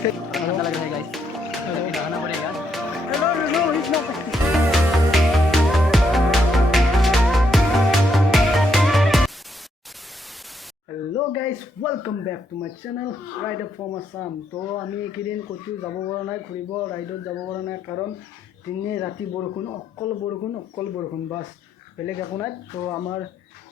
ठंडा लग रहा है गाइस, अभी नहाना पड़ेगा। Hello guys, welcome back to my channel ride up from Assam. तो आमी एकेदिन कतो যাব পৰা নাই, ঘুৰিব ৰাইডত যাব পৰা নাই, কাৰণ দিনে ৰাতি বৰষুণ, অকল বৰষুণ বাস, বেলেগ একো নাই। তো আমাৰ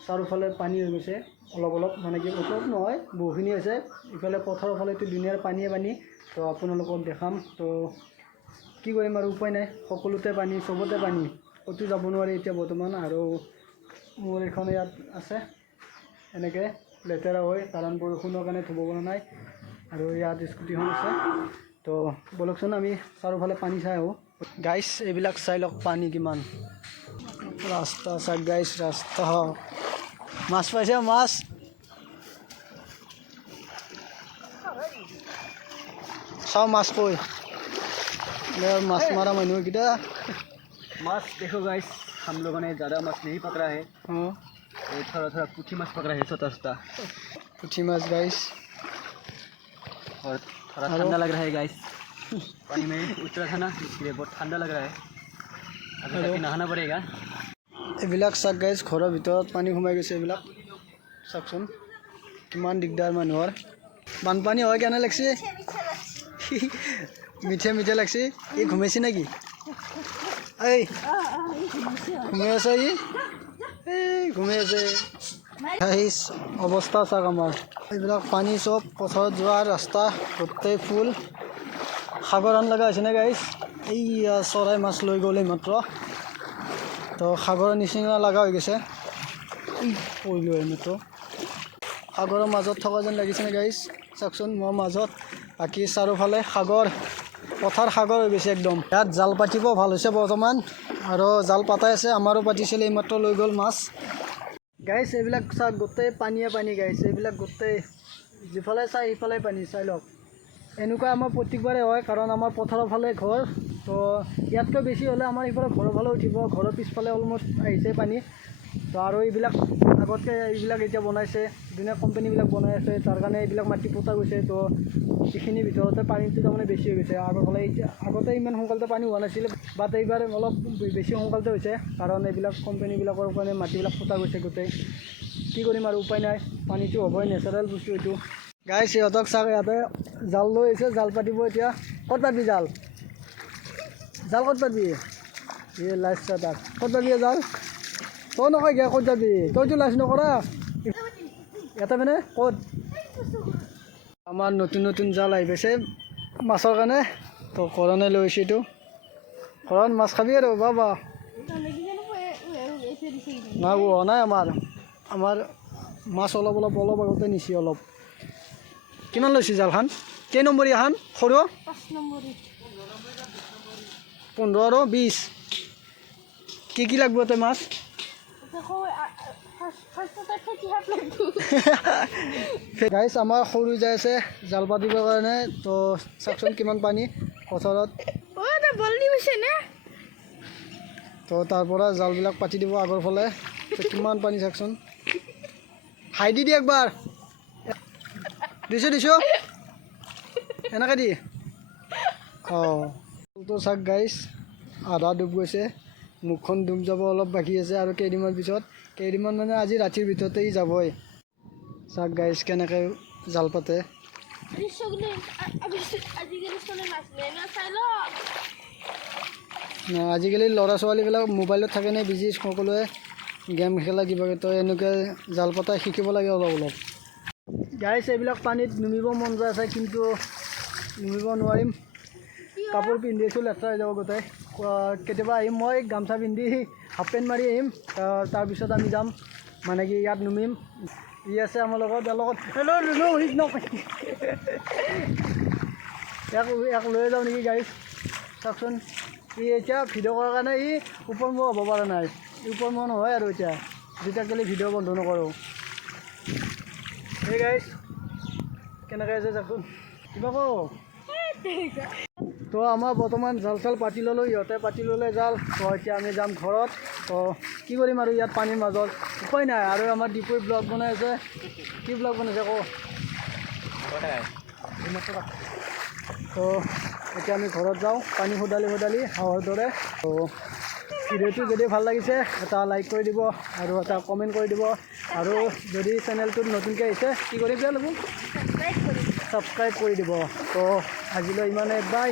চাৰিওফালে পানী হৈ গৈছে, অলপ মানে কি অলপ নহয় বহুখিনি হৈছে। ইফালে পথাৰৰ ফালেতো দুনিয়াৰ পানী। তো আপোনালোকক দেখাম। তো কি কৰিম আৰু, উপায় নাই, সকলোতে পানী, চবতে পানী, কতো যাব নোৱাৰি এতিয়া বৰ্তমান। আৰু মোৰ এখন ইয়াত আছে এনেকৈ লেতেৰা হয়, কাৰণ বৰষুণৰ কাৰণে ধুব পৰা নাই। আৰু ইয়াত স্কুটিখন আছে। তো বলকচোন আমি চাৰিওফালে পানী চাই আহোঁ। গাইছ এইবিলাক চাই লওক, পানী কিমান, ৰাস্তা চাওক গাইছ, ৰাস্তা। মাছ পাইছে, মাছ চাও, মাছ কৈ माछ मारा मनु किटा माछ देखो गाइस, हम लोगों ने ज़्यादा माछ नहीं पकड़ा है। थोड़ा पुठी माछ पकड़ा है, छोटा पुठी माछ गाइस। और थोड़ा ठंडा लग रहा है गाइस, पानी में उतरा था ना, इसलिए बहुत ठंडा लग रहा है। अभी जाके नहाना पड़ेगा। এইবিলাক চাক গাইছ, ঘৰৰ ভিতৰত পানী সোমাই গৈছে। এইবিলাক চাওকচোন, কিমান দিগদাৰ মানুহৰ। বানপানী হয় কেনে লাগছে, মিঠে লাগছে। ই ঘুমাইছে নেকি? এই ঘুমাই আছে, ঘুমাই আছে গাইছ। অৱস্থা চাওক আমাৰ, এইবিলাক পানী চব পথাৰত যোৱা ৰাস্তা গোটেই ফুল। সাগৰ আন লগা হৈছেনে গাইছ? এই চৰাই মাছ লৈ গ'ল এইমাত্ৰ। তো সাগৰৰ নিচিনা লগা হৈ গৈছে। পৰিলোঁ এইমাত্ৰ, সাগৰৰ মাজত থকা যেন লাগিছেনে গাইছ? চাওকচোন, মই মাজত, বাকী চাৰিওফালে সাগৰ, পথাৰ সাগৰ হৈ গৈছে একদম। ইয়াত জাল পাতিব ভাল হৈছে বৰ্তমান, আৰু জাল পাতাই আছে। আমাৰো পাতিছিলে, এইমাত্ৰ লৈ গ'ল মাছ। গাইছ এইবিলাক চাওক, গোটেই পানীয়ে পানী গাইছ। এইবিলাক গোটেই যিফালে চাই সিফালে পানী, চাই লওক। এনেকুৱা আমাৰ প্ৰত্যেকবাৰে হয়, কাৰণ আমাৰ পথাৰৰ ফালে ঘৰ। তো ইয়াতকৈ বেছি হ'লে আমাৰ এইফালে ঘৰৰ ফালে উঠিব, ঘৰৰ পিছফালে অলমষ্ট আহিছে পানী। তো আৰু এইবিলাক আগতকৈ এইবিলাক এতিয়া বনাইছে, ধুনীয়া কোম্পানীবিলাক বনাই আছে, তাৰ কাৰণে এইবিলাক মাটি পোতা গৈছে। তো এইখিনিৰ ভিতৰতে পানীটো তাৰমানে বেছি হৈ গৈছে। আগতে ইমান সোনকালতে পানী হোৱা নাছিলে, বাট এইবাৰ অলপ বেছি সোনকালতে হৈছে, কাৰণ এইবিলাক কোম্পানীবিলাকৰ কাৰণে মাটিবিলাক পোতা গৈছে গোটেই। কি কৰিম আৰু, উপায় নাই, পানীটো হ'বই, নেচাৰেল বস্তু এইটো। গাইছ সিহঁতক চাওক, ইয়াতে জাল লৈ আহিছে, জাল পাতিব এতিয়া। ক'ত পাতিবি জাল ক'ত পাতিবি? এই লাইছ তাক, ক'ত পাতিবি জাল? তই নকয় কিয়, ক'ত যাবি? তইতো লাজ নকৰা এটা মানে। ক'ত আমাৰ নতুন জাল আহি পাইছে মাছৰ কাৰণে। তো ঘৰনে লৈ আহিছোঁ এইটো, ঘৰত মাছ খাবি আৰু। বাবা নাই হোৱা নাই আমাৰ মাছ অলপ আগতে নিছি। অলপ কিমান লৈছে জালখন? কেই নম্বৰী এখন? সৰু 15, 20। কি লাগিব তই মাছ? গাইছ আমাৰ সৰু যাই আছে জাল পাতিবৰ কাৰণে। তো চাওকচোন কিমান পানী পথাৰত। তো তাৰ পৰা জালবিলাক পাতি দিব আগৰ ফালে। তো কিমান পানী চাওকচোন, হাই দি একবাৰ দিছোঁ এনেকৈ দি। তো চাওক গাইছ, আধা ডুব গৈছে, মুখখন ডুব যাব, অলপ বাকী আছে। আৰু কেইদিনমান মানে আজি ৰাতিৰ ভিতৰতে ই যাবই। চাওক গাইছ কেনেকৈ জাল পাতে। আজিকালি ল'ৰা ছোৱালীবিলাক মোবাইলত থাকে নে বিজি, সকলোৱে গেম খেলা কিবা। তো এনেকৈ জাল পাতা শিকিব লাগে অলপ। গাইছ এইবিলাক পানীত নুমিব মন যায় আছে, কিন্তু নুমিব নোৱাৰিম। কাপোৰ পিন্ধি আছোঁ, লেতেৰা হৈ যাব গোটেই। কেতিয়াবা আহিম মই গামোচা পিন্ধি, হাফ পেণ্ট মাৰি আহিম। তাৰপিছত আমি যাম, মানে কি ইয়াত নুমিম। ই আছে আমাৰ লগত, ইয়াক লৈ যাওঁ নেকি গাইছ? চাওকচোন, ই এতিয়া ভিডিঅ' কৰাৰ কাৰণে ই ওপৰমুৱা হ'ব পৰা নাই। ওপৰমুৱা নহয় আৰু এতিয়া, যেতিয়ালৈকে ভিডিঅ' বন্ধ নকৰোঁ। এই গাইছ কেনেকৈ আছে চাওকচোন, কিবা কওঁ। তো আমাৰ বৰ্তমান জাল পাতি ল'লোঁ, ইহঁতে পাতি ল'লে জাল। তো এতিয়া আমি যাম ঘৰত। তো কি কৰিম আৰু ইয়াত পানীৰ মাজত, উপায় নাই। আৰু আমাৰ ডিপুই ব্লগ বনাই আছে। কি ব্লগ বনাইছে কওঁ? তো এতিয়া আমি ঘৰত যাওঁ পানী সদালি হাঁহৰ দৰে। তো ভিডিঅ'টো যদি ভাল লাগিছে এটা লাইক কৰি দিব আৰু এটা কমেণ্ট কৰি দিব, আৰু যদি চেনেলটোত নতুনকৈ আহিছে কি কৰিব ল'ব ছাবস্ক্ৰাইব কৰি দিব। তো আজিলৈ ইমানে, বাই।